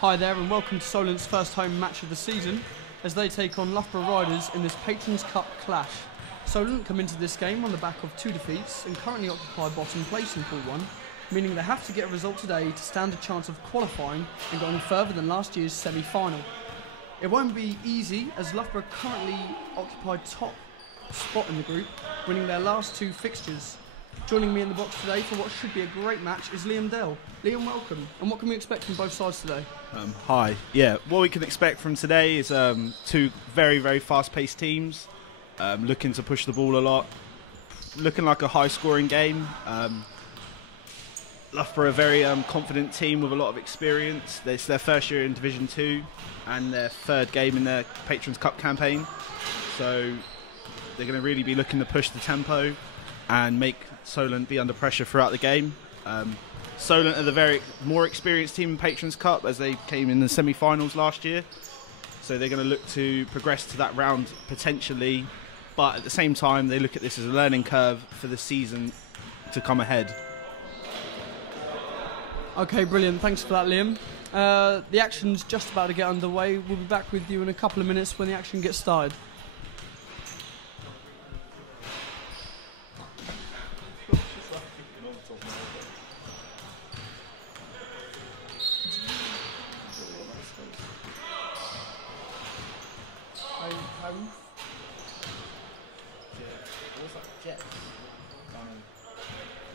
Hi there and welcome to Solent's first home match of the season as they take on Loughborough Riders in this Patrons Cup clash. Solent come into this game on the back of 2 defeats and currently occupy bottom place in Pool 1, meaning they have to get a result today to stand a chance of qualifying and going further than last year's semi-final. It won't be easy as Loughborough currently occupy top spot in the group, winning their last 2 fixtures. Joining me in the box today for what should be a great match is Liam Dell. Liam, welcome. And what can we expect from both sides today? Hi. Yeah, what we can expect from today is 2 very, very fast-paced teams, looking to push the ball a lot, looking like a high-scoring game. Loughborough are a very confident team with a lot of experience. It's their first year in Division 2 and their 3rd game in their Patrons Cup campaign. So they're going to really be looking to push the tempo and make Solent be under pressure throughout the game. Solent are the very more experienced team in Patrons Cup as they came in the semi-finals last year. So they're going to look to progress to that round potentially, but at the same time they look at this as a learning curve for the season to come ahead. Okay, brilliant. Thanks for that, Liam. The action's just about to get underway. We'll be back with you in a couple of minutes when the action gets started.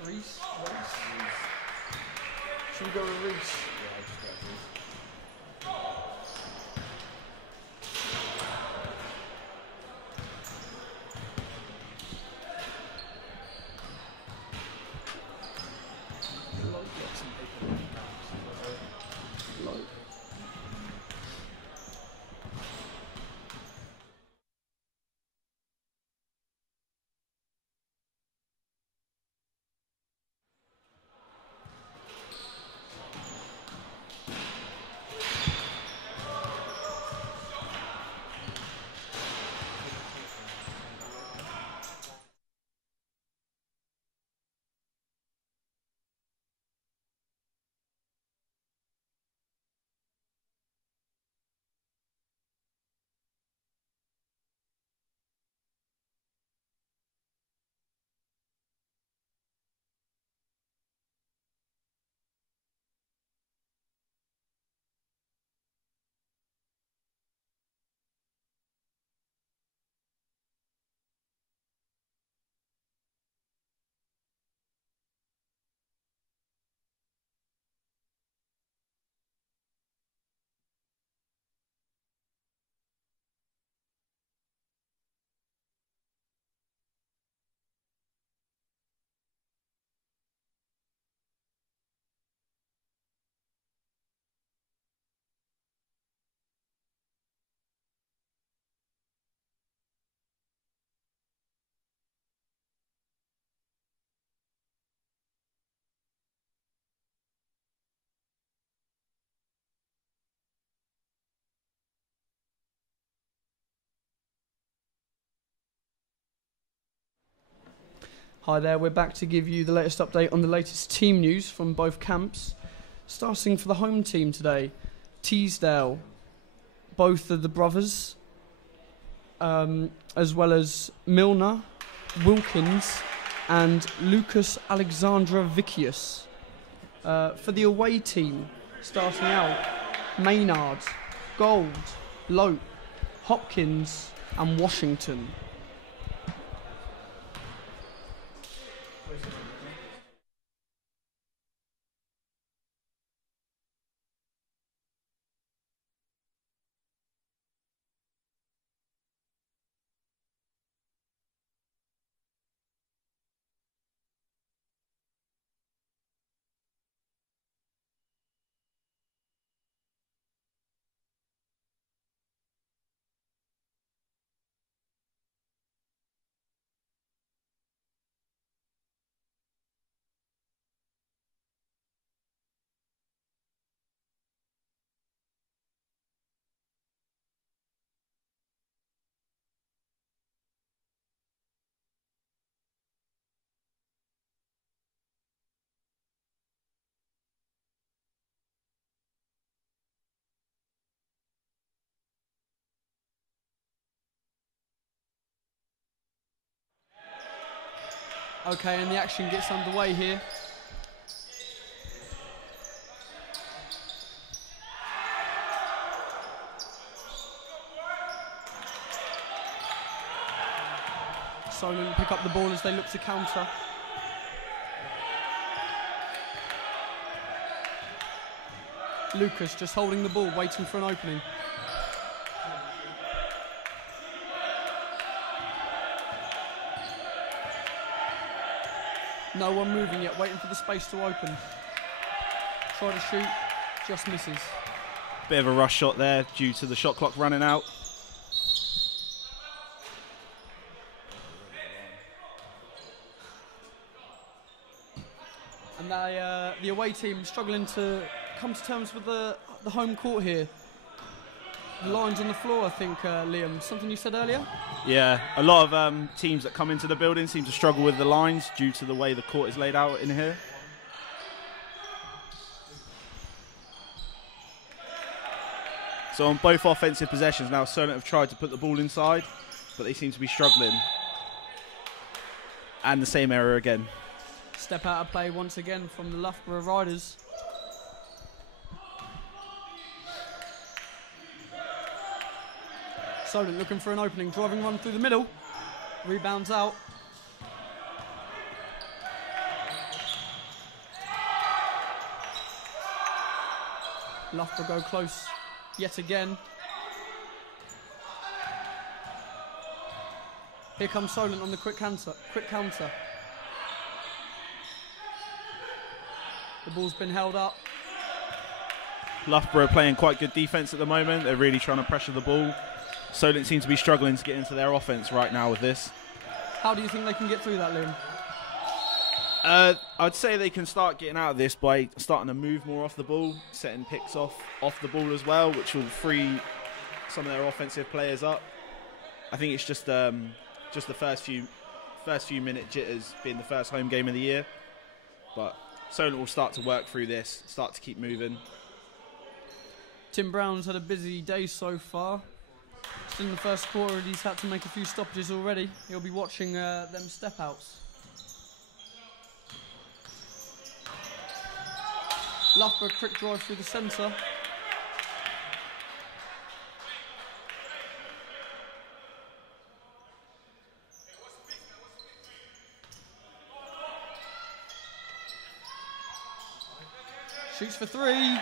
Reese? Should we go with Reese? Yeah, I'll just go with Reese. Hi there, we're back to give you the latest update on the latest team news from both camps. Starting for the home team today, Teesdale, both of the brothers, as well as Milner, Wilkins and Lucas Alexandra Vicius. For the away team, starting out, Maynard, Gold, Lope, Hopkins and Washington. Okay, and the action gets underway here. Solent pick up the ball as they look to counter. Lucas just holding the ball, waiting for an opening. No one moving yet, waiting for the space to open. Try to shoot, just misses. Bit of a rush shot there due to the shot clock running out. And the away team struggling to come to terms with the home court here. The lines on the floor, I think, Liam. Something you said earlier? Yeah, a lot of teams that come into the building seem to struggle with the lines due to the way the court is laid out in here. So on both offensive possessions now, Solent have tried to put the ball inside, but they seem to be struggling. And the same error again. Step out of play once again from the Loughborough Riders. Solent looking for an opening, driving run through the middle. Rebounds out. Loughborough go close yet again. Here comes Solent on the quick counter. The ball's been held up. Loughborough playing quite good defence at the moment. They're really trying to pressure the ball. Solent seem to be struggling to get into their offence right now with this. How do you think they can get through that, Liam? I'd say they can start getting out of this by starting to move more off the ball, setting picks off the ball as well, which will free some of their offensive players up. I think it's just the first few minute jitters being the first home game of the year, but Solent will start to work through this, start to keep moving. Tim Brown's had a busy day so far. Just in the first quarter, he's had to make a few stoppages already. He'll be watching them step outs. Loughborough quick drive through the centre. Shoots for three.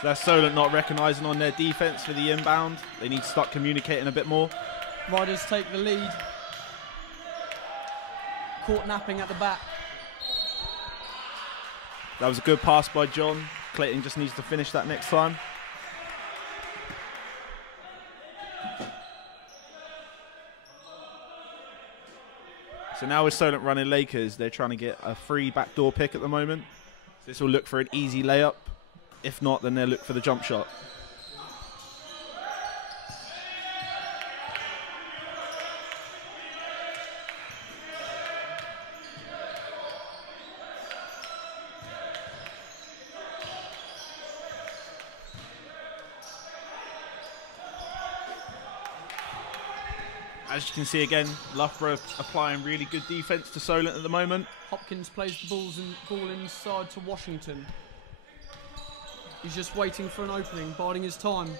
So that's Solent not recognising on their defence for the inbound. They need to start communicating a bit more. Riders take the lead. Caught napping at the back. That was a good pass by John. Clayton just needs to finish that next time. So now with Solent running Lakers, they're trying to get a free backdoor pick at the moment. This will look for an easy layup. If not, then they'll look for the jump shot. As you can see again, Loughborough applying really good defence to Solent at the moment. Hopkins plays the ball inside to Washington. He's just waiting for an opening, biding his time.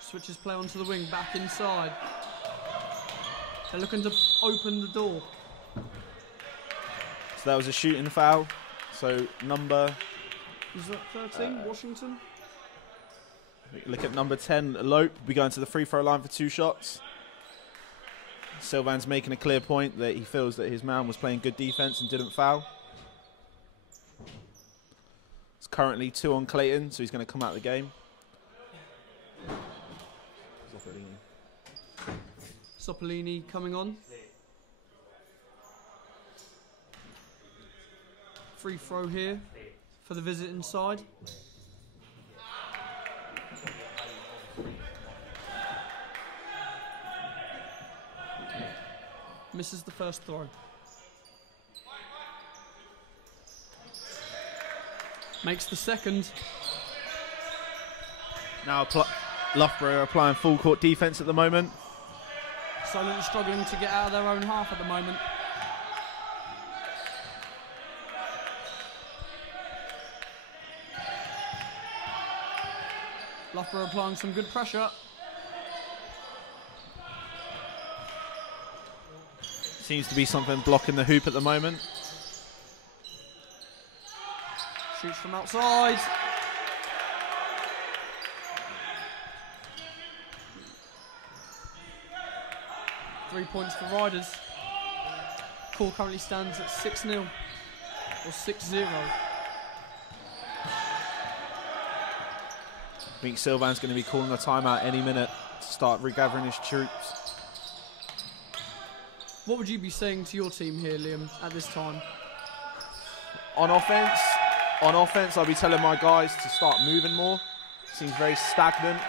Switches play onto the wing, back inside. They're looking to open the door. So that was a shooting foul. So number... Is that 13, Washington? Look at number 10, Lope, will be going to the free throw line for 2 shots. Sylvan's making a clear point that he feels that his man was playing good defence and didn't foul. It's currently 2 on Clayton, so he's going to come out of the game. Sopolini coming on. Free throw here for the visiting side. Misses the first throw. Makes the second. Now Loughborough are applying full court defence at the moment. Solent are struggling to get out of their own half at the moment. Loughborough applying some good pressure. Seems to be something blocking the hoop at the moment. Shoots from outside. Three points for Riders. Score currently stands at 6-0 or 6-0. I think Sylvan's going to be calling a timeout any minute to start regathering his troops. What would you be saying to your team here, Liam, at this time? On offense, I'll be telling my guys to start moving more. Seems very stagnant.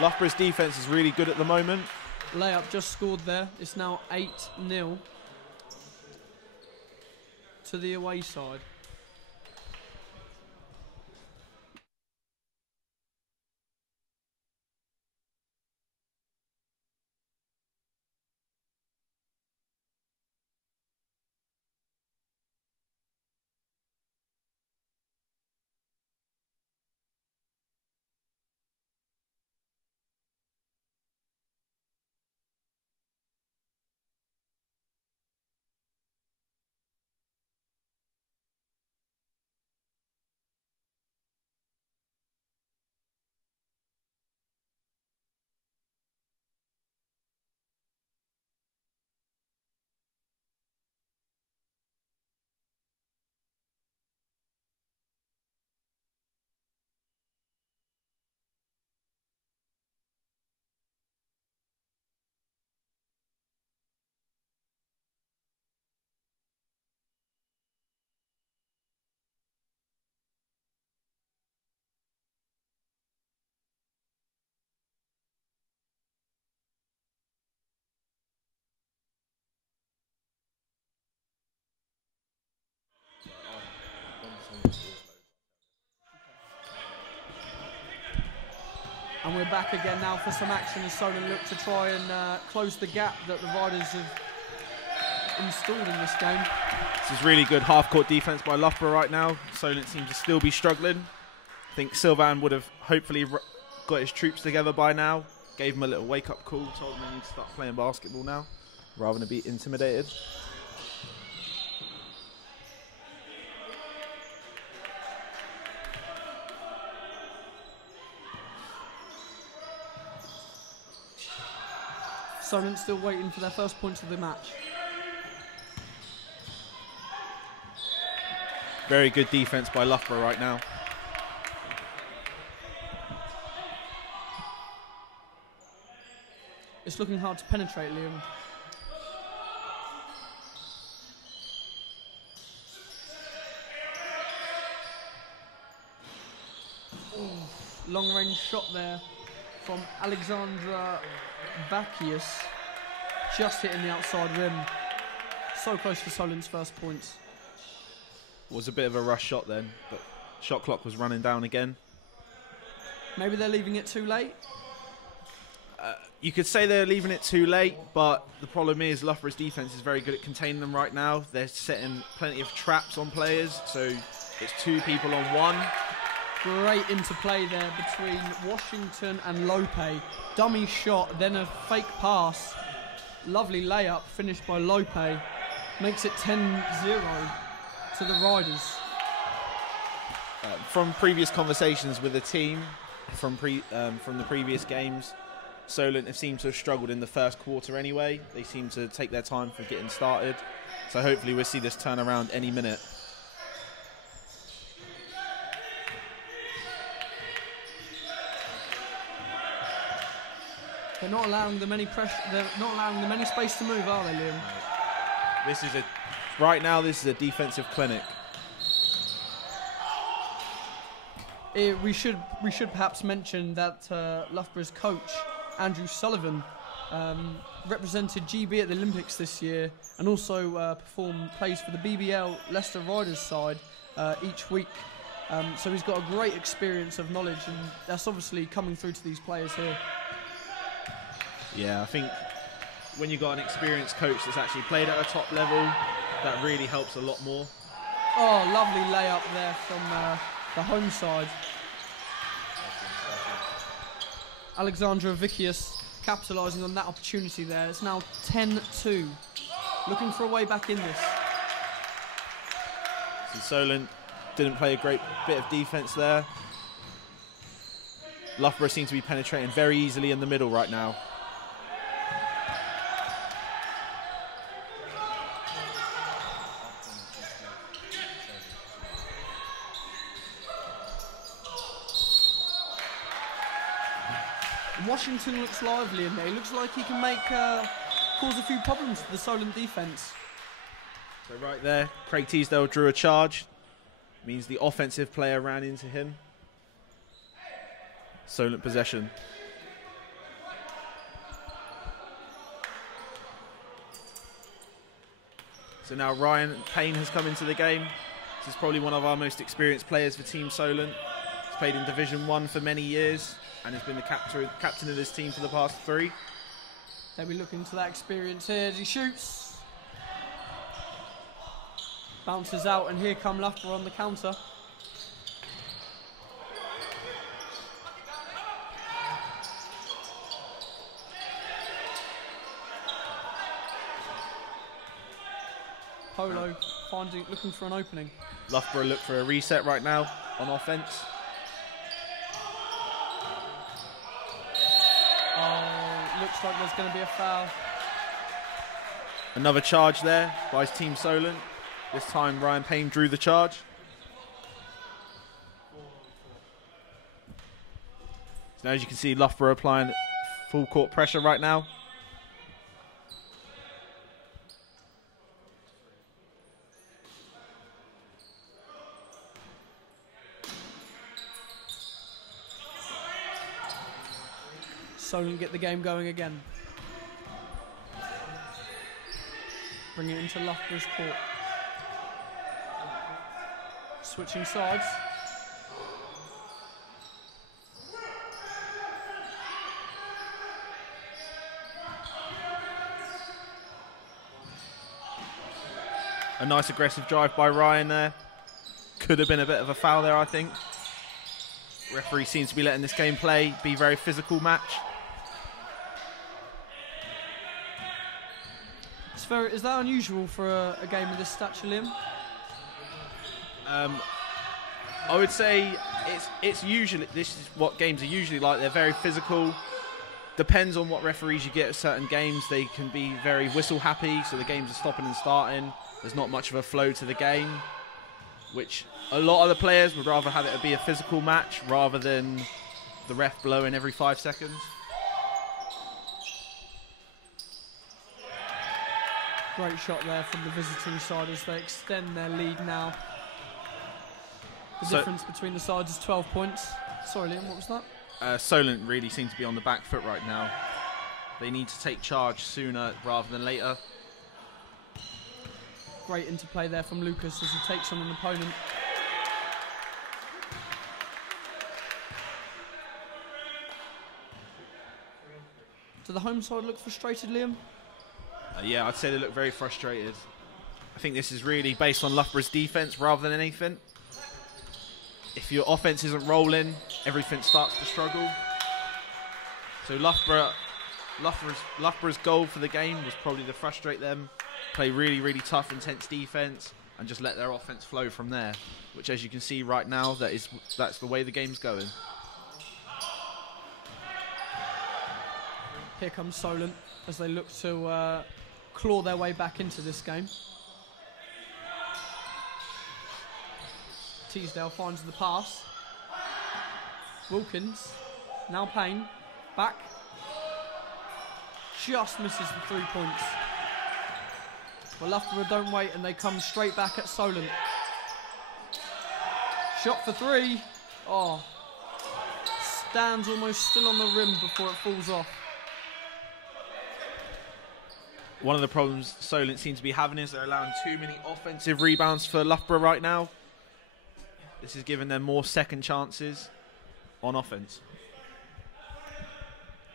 Loughborough's defense is really good at the moment. Layup just scored there. It's now 8-0 to the away side. And we're back again now for some action as Solent look to try and close the gap that the Riders have installed in this game. This is really good half-court defense by Loughborough right now. Solent seems to still be struggling. I think Sylvan would have hopefully got his troops together by now. Gave him a little wake-up call, told him they need to start playing basketball now, rather than be intimidated. Solent still waiting for their first points of the match. Very good defense by Loughborough right now. It's looking hard to penetrate, Liam. Ooh, long range shot there from Alexandra Vakius, just hitting the outside rim. So close to Solent's first points. Was a bit of a rush shot then, but shot clock was running down again. Maybe they're leaving it too late? You could say they're leaving it too late, but the problem is Loughborough's defense is very good at containing them right now. They're setting plenty of traps on players, so it's two people on one. Great interplay there between Washington and Lope. Dummy shot, then a fake pass. Lovely layup finished by Lope. Makes it 10-0 to the Riders. From previous conversations with the team, from the previous games, Solent have seemed to have struggled in the first quarter anyway. They seem to take their time for getting started. So hopefully we'll see this turn around any minute. They're not allowing them any pressure. They're not allowing them any space to move, are they, Liam? Right now this is a defensive clinic. We should perhaps mention that Loughborough's coach Andrew Sullivan represented GB at the Olympics this year and also plays for the BBL Leicester Riders side each week. So he's got a great experience of knowledge, and that's obviously coming through to these players here. Yeah, I think when you've got an experienced coach that's actually played at a top level, that really helps a lot more. Oh, lovely layup there from the home side. Alexandra Vicius capitalising on that opportunity there. It's now 10-2. Looking for a way back in this. So Solent didn't play a great bit of defence there. Loughborough seem to be penetrating very easily in the middle right now. Washington looks lively in there. He looks like he can make cause a few problems for the Solent defence. So right there, Craig Teasdale drew a charge. Means the offensive player ran into him. Solent possession. So now Ryan Payne has come into the game. This is probably one of our most experienced players for Team Solent. He's played in Division 1 for many years and has been the captain of this team for the past 3. They'll be looking to that experience here as he shoots. Bounces out, and here come Loughborough on the counter. Polo looking for an opening. Loughborough look for a reset right now on offence. Looks like there's going to be a foul. Another charge there by Team Solent. This time Ryan Payne drew the charge. So now as you can see, Loughborough applying full court pressure right now. Solent get the game going again. Bring it into Loughborough's court. Switching sides. A nice aggressive drive by Ryan there. Could have been a bit of a foul there, I think. Referee seems to be letting this game play, be a very physical match. Is that unusual for a game of this stature, Liam? I would say it's usually, this is what games are usually like. They're very physical. Depends on what referees you get at certain games. They can be very whistle happy, so the games are stopping and starting. There's not much of a flow to the game, which a lot of the players would rather have it be a physical match rather than the ref blowing every 5 seconds. Great shot there from the visiting side as they extend their lead now. The difference between the sides is 12 points. Sorry, Liam, what was that? Solent really seem to be on the back foot right now. They need to take charge sooner rather than later. Great interplay there from Lucas as he takes on an opponent. Do the home side look frustrated, Liam? Yeah, I'd say they look very frustrated. I think this is really based on Loughborough's defence rather than anything. If your offence isn't rolling, everything starts to struggle. So Loughborough's goal for the game was probably to frustrate them, play really, really tough, intense defence, and just let their offence flow from there. Which, as you can see right now, that's the way the game's going. Here comes Solent as they look to claw their way back into this game. Teasdale finds the pass. Wilkins, now Payne, back. Just misses the 3 points. Well, Loughborough don't wait and they come straight back at Solent. Shot for 3. Oh, stands almost still on the rim before it falls off. One of the problems Solent seem to be having is they're allowing too many offensive rebounds for Loughborough right now. This is giving them more second chances on offence.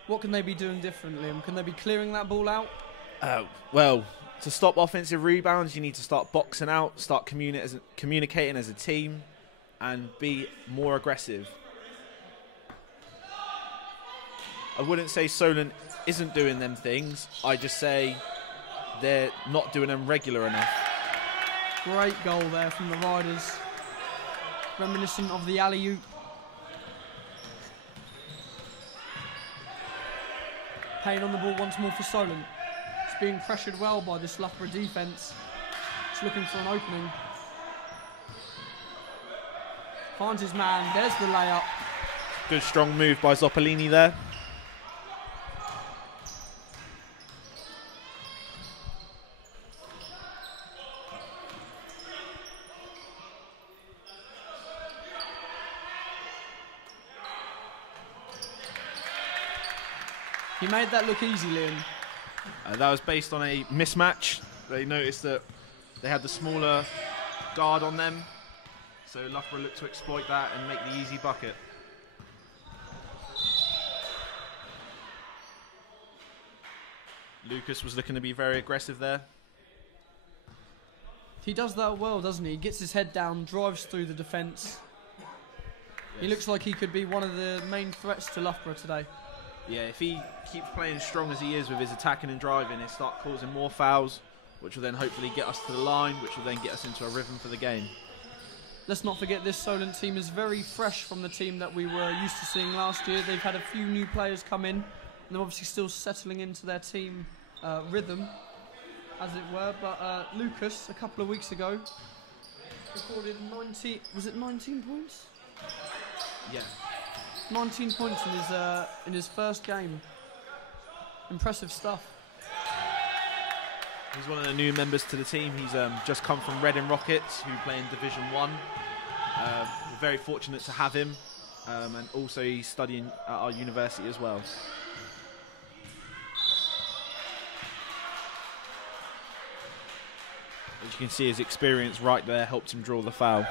What can they be doing differently? Can they be clearing that ball out? Well, to stop offensive rebounds, you need to start boxing out, start communicating as a team, and be more aggressive. I wouldn't say Solent isn't doing them things. I just say they're not doing them regular enough. Great goal there from the Riders. Reminiscent of the alley-oop. Payne on the ball once more for Solent. It's being pressured well by this Loughborough defence. It's looking for an opening. Finds his man. There's the layup. Good strong move by Zoppolini there. He made that look easy, Liam. That was based on a mismatch. They noticed that they had the smaller guard on them, so Loughborough looked to exploit that and make the easy bucket. Lucas was looking to be very aggressive there. He does that well, doesn't he? He gets his head down, drives through the defence. He looks like he could be one of the main threats to Loughborough today. Yeah, if he keeps playing strong as he is with his attacking and driving, he'll start causing more fouls, which will then hopefully get us to the line, which will then get us into a rhythm for the game. Let's not forget this Solent team is very fresh from the team that we were used to seeing last year. They've had a few new players come in, and they're obviously still settling into their team rhythm, as it were. But Lucas, a couple of weeks ago, recorded 19 points? Yeah. 19 points in his first game. Impressive stuff. He's one of the new members to the team. He's just come from Reading Rockets, who play in Division 1. We're very fortunate to have him, and also he's studying at our university as well. As you can see, his experience right there helped him draw the foul.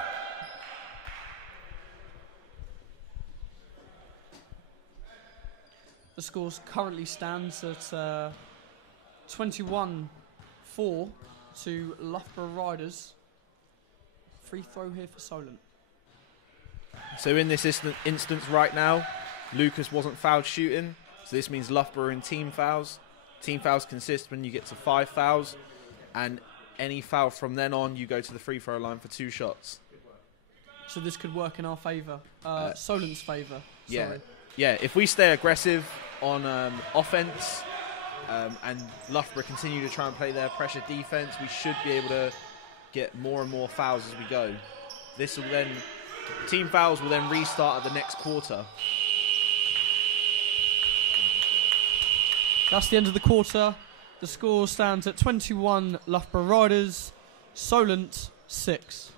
The score currently stands at 21-4 to Loughborough Riders. Free throw here for Solent. So in this instance right now, Lucas wasn't fouled shooting, so this means Loughborough are in team fouls. Team fouls consist when you get to 5 fouls, and any foul from then on, you go to the free throw line for 2 shots. So this could work in our favour, Solent's favour. Yeah, yeah. If we stay aggressive on offence, and Loughborough continue to try and play their pressure defence, we should be able to get more and more fouls as we go. This will then, team fouls will then restart at the next quarter. That's the end of the quarter. The score stands at 21 Loughborough Riders, Solent 6.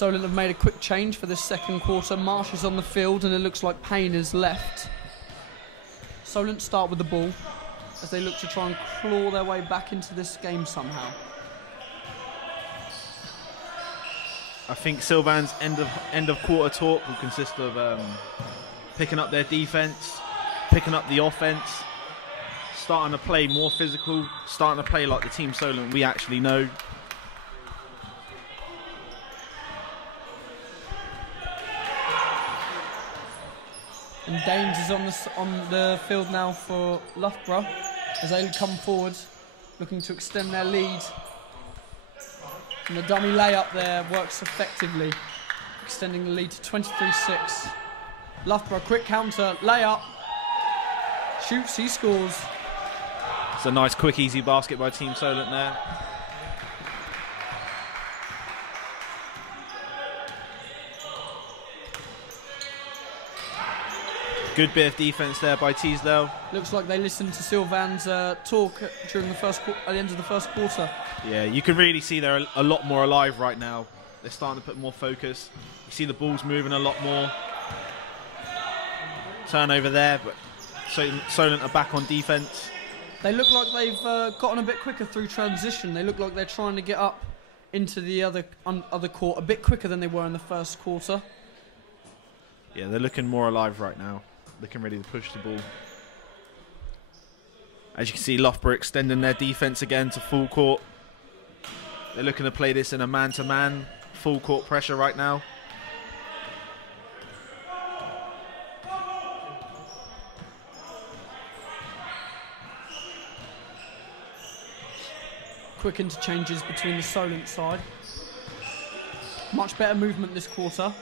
Solent have made a quick change for this second quarter. Marsh is on the field and it looks like Payne is left. Solent start with the ball as they look to try and claw their way back into this game somehow. I think Sylvan's end of quarter talk will consist of picking up their defence, picking up the offence, starting to play more physical, starting to play like the team Solent we actually know. And Danes is on the field now for Loughborough as they come forward, looking to extend their lead. And the dummy layup there works effectively, extending the lead to 23-6. Loughborough, quick counter, layup, shoots, he scores. It's a nice, quick, easy basket by Team Solent there. Good bit of defence there by Teesdale. Looks like they listened to Sylvan's talk during the at the end of the first quarter. Yeah, you can really see they're a lot more alive right now. They're starting to put more focus. You see the ball's moving a lot more. Turnover there, but Solent are back on defence. They look like they've gotten a bit quicker through transition. They look like they're trying to get up into the other court a bit quicker than they were in the first quarter. Yeah, they're looking more alive right now. Looking ready to push the ball. As you can see, Loughborough extending their defence again to full court. They're looking to play this in a man-to-man, full court pressure right now. Quick interchanges between the Solent side. Much better movement this quarter.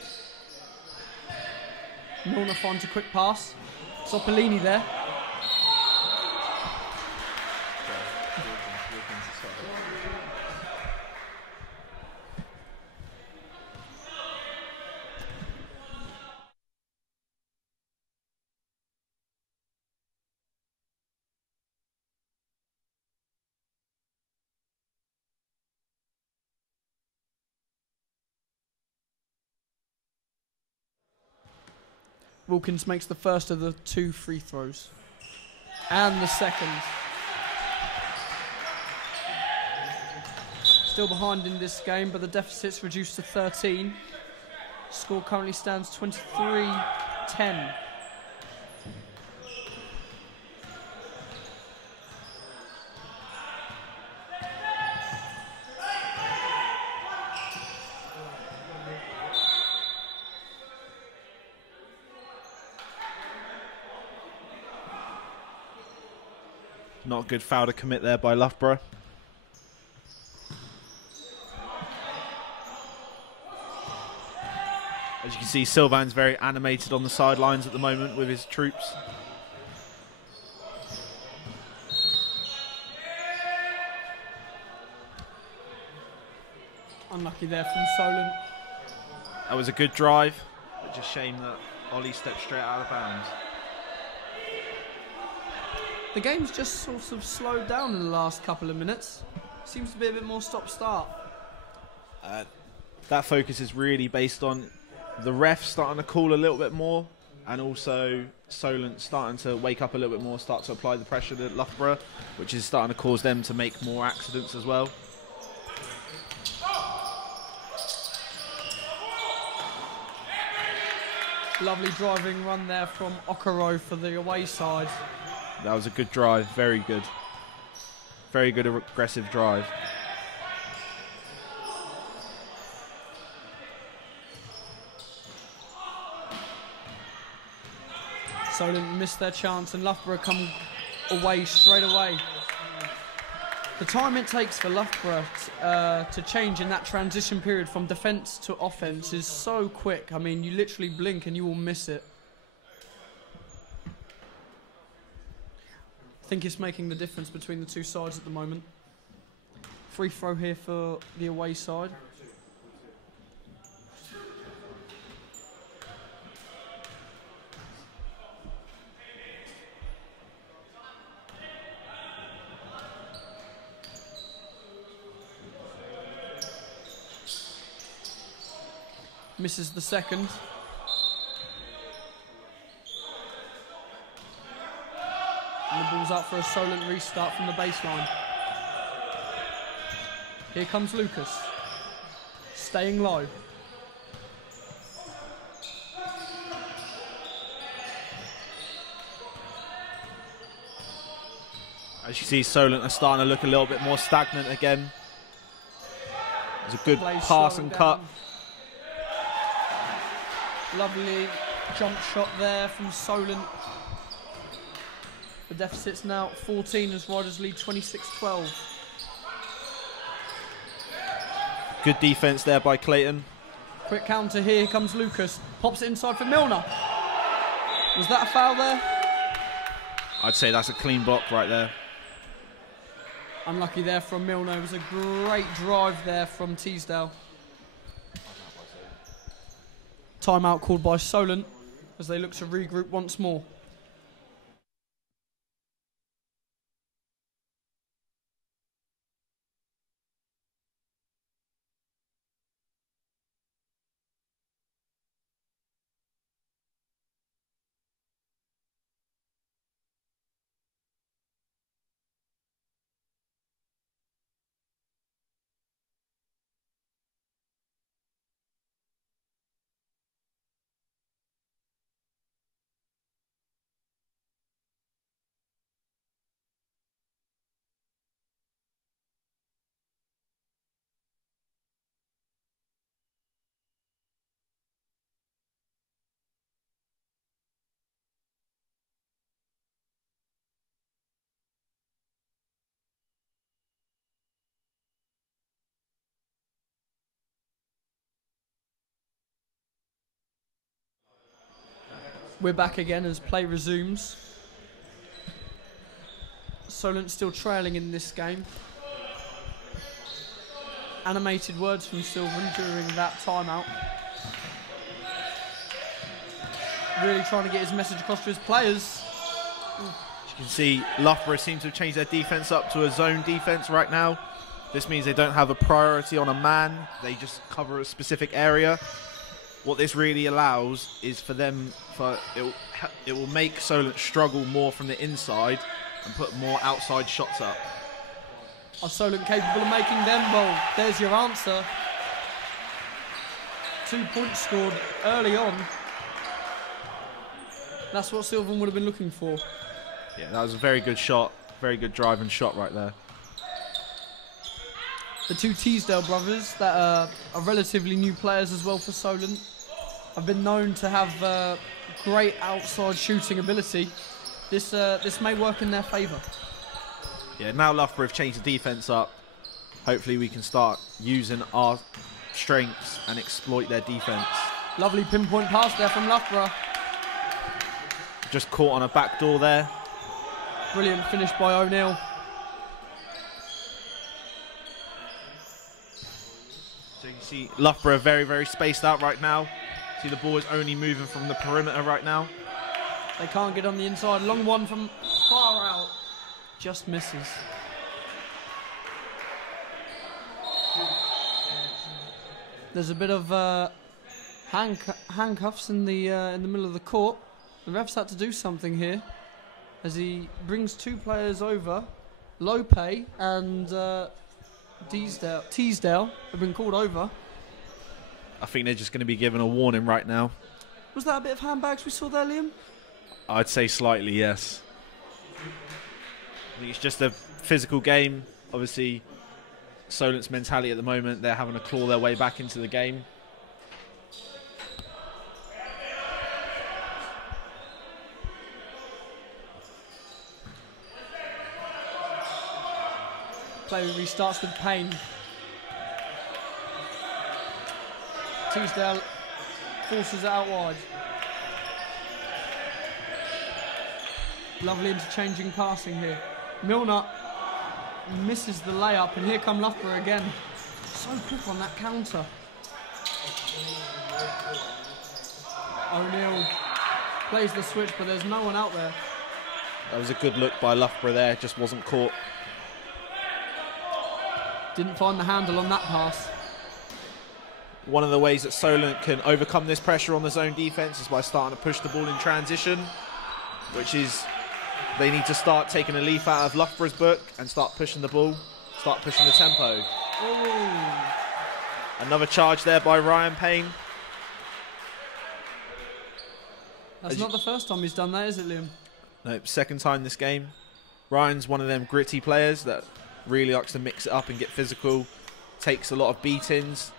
Milner finds a quick pass. Sopolini there. Wilkins makes the first of the 2 free throws. And the second. Still behind in this game, but the deficit's reduced to 13. Score currently stands 23-10. Not a good foul to commit there by Loughborough. As you can see, Sylvan's very animated on the sidelines at the moment with his troops. Unlucky there from Solent. That was a good drive, but just shame that Ollie stepped straight out of bounds. The game's just sort of slowed down in the last couple of minutes. Seems to be a bit more stop-start. That focus is really based on the refs starting to call a little bit more, and also Solent starting to wake up a little bit more, start to apply the pressure to Loughborough, which is starting to cause them to make more accidents as well. Lovely driving run there from Okoro for the away side. That was a good drive, very good. Very good aggressive drive. Solent missed their chance and Loughborough come away straight away. The time it takes for Loughborough to change in that transition period from defence to offence is so quick. I mean, you literally blink and you will miss it. I think it's making the difference between the two sides at the moment. Free throw here for the away side. Misses the second. And the ball's up for a Solent restart from the baseline. Here comes Lucas. Staying low. As you see, Solent are starting to look a little bit more stagnant again. There's a good pass and cut. Lovely jump shot there from Solent. The deficit's now 14 as Riders lead 26-12. Good defence there by Clayton. Quick counter here comes Lucas. Pops it inside for Milner. Was that a foul there? I'd say that's a clean block right there. Unlucky there from Milner. It was a great drive there from Teasdale. Timeout called by Solent as they look to regroup once more. We're back again as play resumes. Solent still trailing in this game. Animated words from Sylvan during that timeout. Really trying to get his message across to his players. As you can see, Loughborough seems to have changed their defence up to a zone defence right now. This means they don't have a priority on a man. They just cover a specific area. What this really allows is for them, it will make Solent struggle more from the inside and put more outside shots up. Are Solent capable of making them? Well, there's your answer. 2 points scored early on. That's what Sylvan would have been looking for. Yeah, that was a very good shot. Very good drive and shot right there. The two Teasdale brothers that are relatively new players as well for Solent have been known to have great outside shooting ability. This may work in their favour. Yeah, now Loughborough have changed the defence up. Hopefully we can start using our strengths and exploit their defence. Lovely pinpoint pass there from Loughborough. Just caught on a back door there. Brilliant finish by O'Neill. So you can see Loughborough very, very spaced out right now. See the ball is only moving from the perimeter right now. They can't get on the inside. Long one from far out. Just misses. There's a bit of handcuffs in the middle of the court. The ref's had to do something here as he brings 2 players over. Lope and Teasdale have been called over. I think they're just going to be given a warning right now. Was that a bit of handbags we saw there, Liam? I'd say slightly, yes. I think it's just a physical game. Obviously, Solent's mentality at the moment, they're having to claw their way back into the game. Play restarts with Payne. Teasdale forces it out wide. Lovely interchanging passing here. Milner misses the layup, and here come Loughborough again. So quick on that counter. O'Neill plays the switch, but there's no one out there. That was a good look by Loughborough there, just wasn't caught. Didn't find the handle on that pass. one of the ways that Solent can overcome this pressure on the zone defence is by starting to push the ball in transition, which is, they need to start taking a leaf out of Loughborough's book and start pushing the ball, start pushing the tempo. Ooh. Another charge there by Ryan Payne. That's not the first time he's done that, is it, Liam? No, second time this game. Ryan's one of them gritty players that really likes to mix it up and get physical, takes a lot of beatings,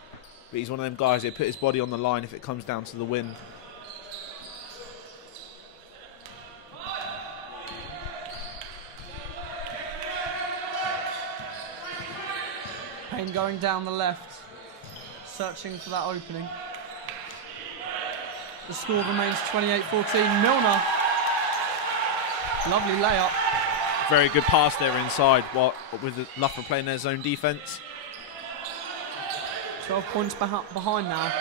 but he's one of them guys who put his body on the line if it comes down to the win. Payne going down the left, searching for that opening. The score remains 28-14. Milner. Lovely layup. Very good pass there inside, with the Loughborough playing their zone defence. 12 points behind now.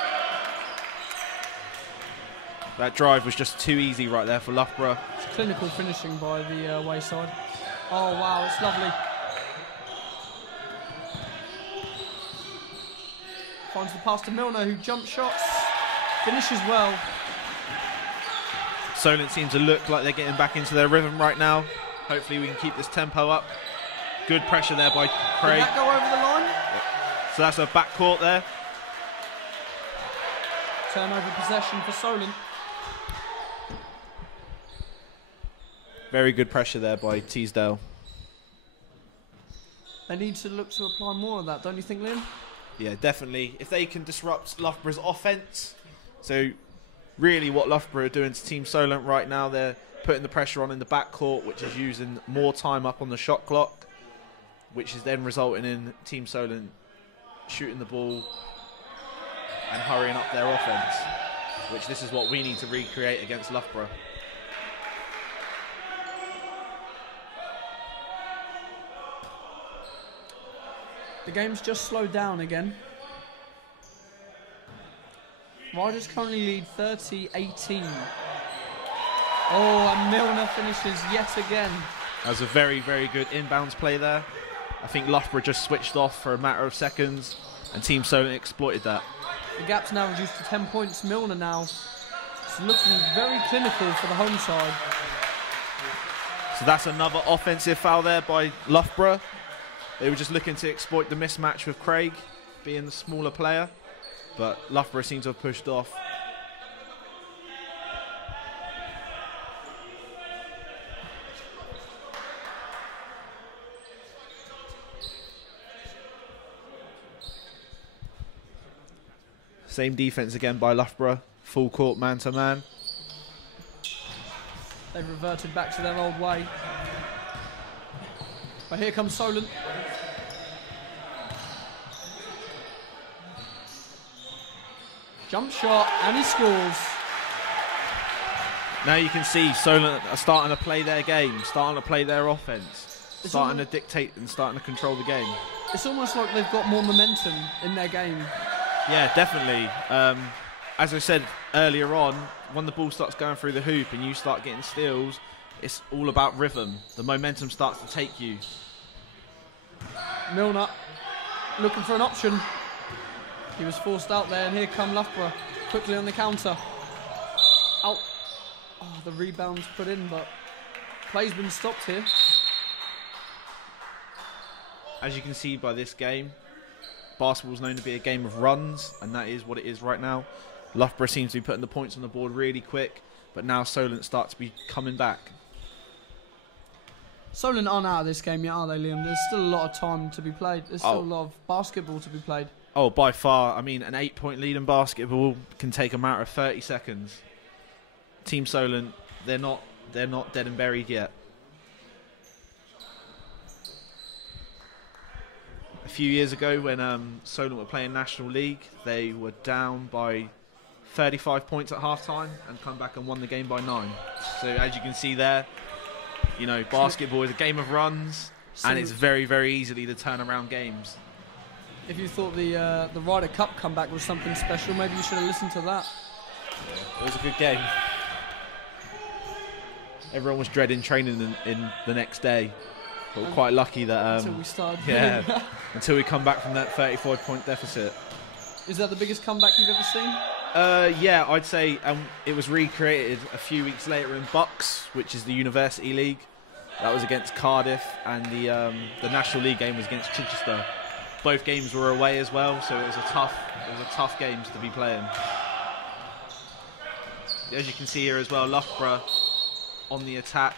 That drive was just too easy right there for Loughborough. It's clinical finishing by the wayside. Oh wow, it's lovely. Finds the pass to Milner, who jump shots, finishes well. Solent seem to look like they're getting back into their rhythm right now. Hopefully we can keep this tempo up. Good pressure there by Craig. Did that go over the line? So that's a back court there. Turnover possession for Solent. Very good pressure there by Teasdale. They need to look to apply more of that, don't you think, Liam? Yeah, definitely. If they can disrupt Loughborough's offence, so really what Loughborough are doing to Team Solent right now, they're putting the pressure on in the backcourt, which is using more time up on the shot clock, which is then resulting in Team Solent shooting the ball and hurrying up their offence, which this is what we need to recreate against Loughborough. The game's just slowed down again. Riders currently lead 30-18. Oh, and Milner finishes yet again. That was a very, very good inbounds play there. I think Loughborough just switched off for a matter of seconds and Team Solent exploited that. The gap's now reduced to 10 points. Milner now is looking very clinical for the home side. So that's another offensive foul there by Loughborough. They were just looking to exploit the mismatch with Craig being the smaller player, but Loughborough seems to have pushed off. Same defence again by Loughborough, full court man to man. They've reverted back to their old way. But here comes Solent. Jump shot, and he scores. Now you can see Solent are starting to play their game, starting to play their offence, starting to dictate and starting to control the game. It's almost like they've got more momentum in their game. Yeah, definitely. As I said earlier on, when the ball starts going through the hoop and you start getting steals, it's all about rhythm. The momentum starts to take you. Milner looking for an option. He was forced out there, and here come Loughborough quickly on the counter. Out. Oh, the rebound's put in, but play's been stopped here. As you can see by this game, basketball's known to be a game of runs, and that is what it is right now. Loughborough seems to be putting the points on the board really quick, but now Solent start to be coming back. Solent aren't out of this game yet, are they, Liam? There's still a lot of time to be played. There's still a lot of basketball to be played. Oh, by far. I mean, an 8-point lead in basketball can take a matter of 30 seconds. Team Solent, they're not dead and buried yet. A few years ago, when Solent were playing National League, they were down by 35 points at half-time and come back and won the game by 9. So as you can see there, you know, basketball is a game of runs, and it's very, very easily to turn around games. If you thought the Ryder Cup comeback was something special, maybe you should have listened to that. It was a good game. Everyone was dreading training in the next day, but we're quite lucky that until we started. Yeah, until we come back from that 35-point deficit. Is that the biggest comeback you've ever seen? Yeah, I'd say it was recreated a few weeks later in Bucks, which is the University League. That was against Cardiff, and the National League game was against Chichester. Both games were away as well, so it was a tough games to be playing. As you can see here as well, Loughborough on the attack.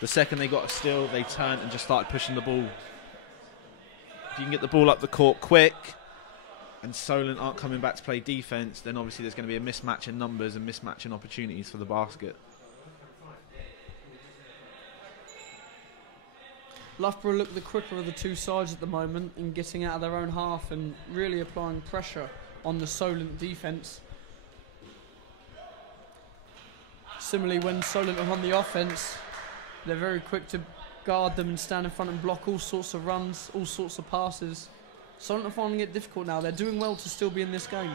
The second they got a steal, they turned and just started pushing the ball. If you can get the ball up the court quick, and Solent aren't coming back to play defence, then obviously there's going to be a mismatch in numbers and mismatch in opportunities for the basket. Loughborough look the quicker of the two sides at the moment in getting out of their own half and really applying pressure on the Solent defence. Similarly, when Solent are on the offence, they're very quick to guard them and stand in front and block all sorts of runs, all sorts of passes. Solent are finding it difficult now. They're doing well to still be in this game.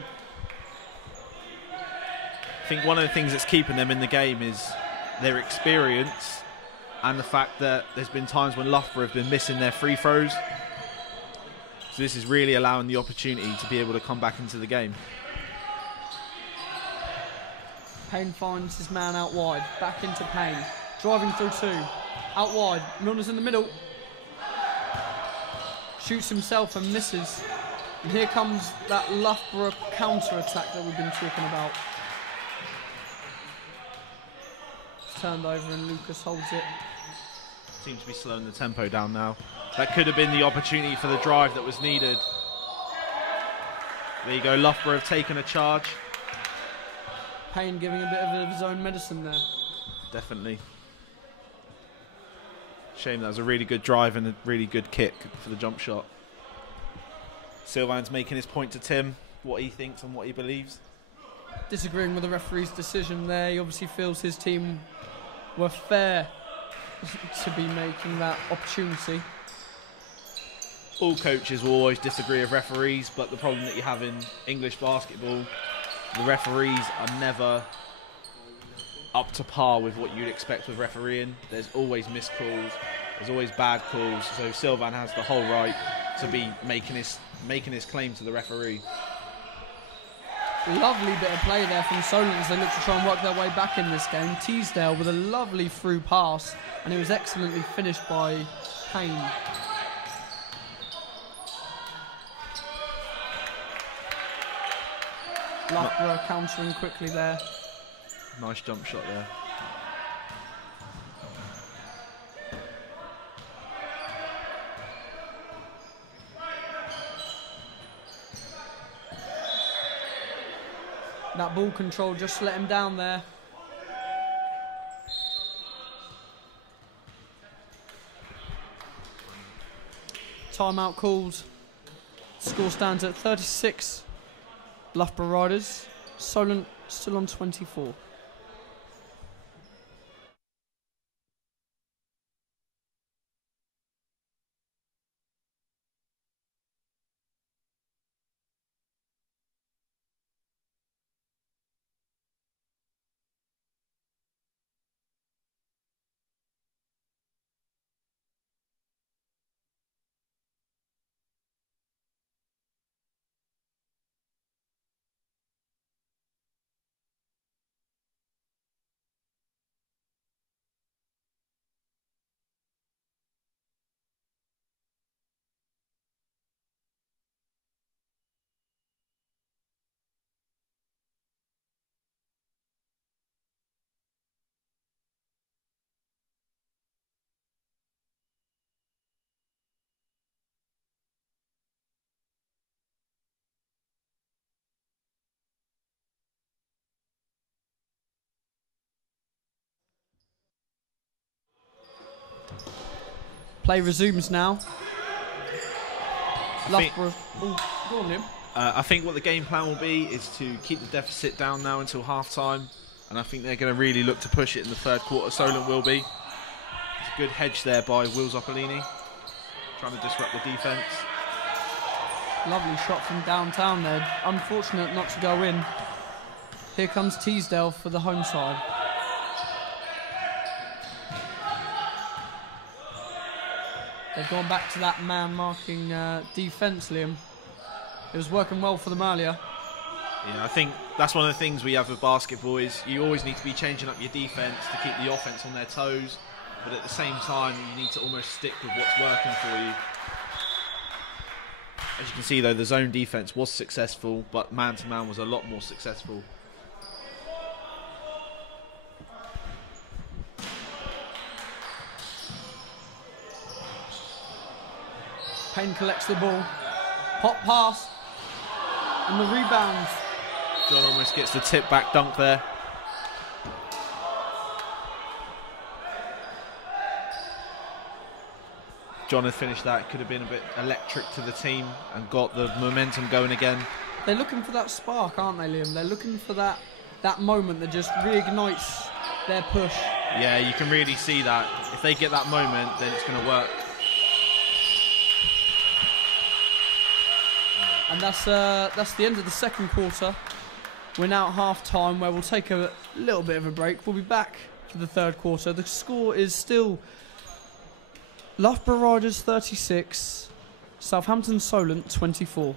I think one of the things that's keeping them in the game is their experience and the fact that there's been times when Loughborough have been missing their free throws. So this is really allowing the opportunity to be able to come back into the game. Payne finds his man out wide. Back into Payne. Driving through two. Out wide. Milner's in the middle. Shoots himself and misses. And here comes that Loughborough counter-attack that we've been talking about. It's turned over and Lucas holds it. Seems to be slowing the tempo down now. That could have been the opportunity for the drive that was needed. There you go, Loughborough have taken a charge. Payne giving a bit of his own medicine there. Definitely. Shame that was a really good drive and a really good kick for the jump shot. Sylvan's making his point to Tim, what he thinks and what he believes. Disagreeing with the referee's decision there. He obviously feels his team were fair to be making that opportunity. All coaches will always disagree with referees, but the problem that you have in English basketball, the referees are never up to par with what you'd expect with refereeing. There's always missed calls, there's always bad calls, so Sylvan has the whole right to be making his claim to the referee. Lovely bit of play there from Solent as they look to try and work their way back in this game. Teasdale with a lovely through pass, and it was excellently finished by Payne. Loughborough countering quickly there. Nice jump shot there. That ball control just let him down there. Timeout called. Score stands at 36. Loughborough Riders. Solent still on 24. Play resumes now. Loughborough. Oh, go on, Liam. I think what the game plan will be is to keep the deficit down now until half-time, and I think they're going to really look to push it in the third quarter. Solent will be. It's a good hedge there by Will Zoppolini, trying to disrupt the defence. Lovely shot from downtown there. Unfortunate not to go in. Here comes Teasdale for the home side. They've gone back to that man marking defence, Liam. It was working well for the Malia. Yeah, I think that's one of the things we have with basketball is you always need to be changing up your defence to keep the offence on their toes, but at the same time you need to almost stick with what's working for you. As you can see though, the zone defence was successful, but man-to-man was a lot more successful. Payne collects the ball. Pop pass. And the rebound. John almost gets the tip back dunk there. John had finished that. Could have been a bit electric to the team and got the momentum going again. They're looking for that spark, aren't they, Liam? They're looking for that moment that just reignites their push. Yeah, you can really see that. If they get that moment, then it's going to work. And that's the end of the second quarter. We're now at half-time, where we'll take a little bit of a break. We'll be back for the third quarter. The score is still Loughborough Riders 36, Southampton Solent 24.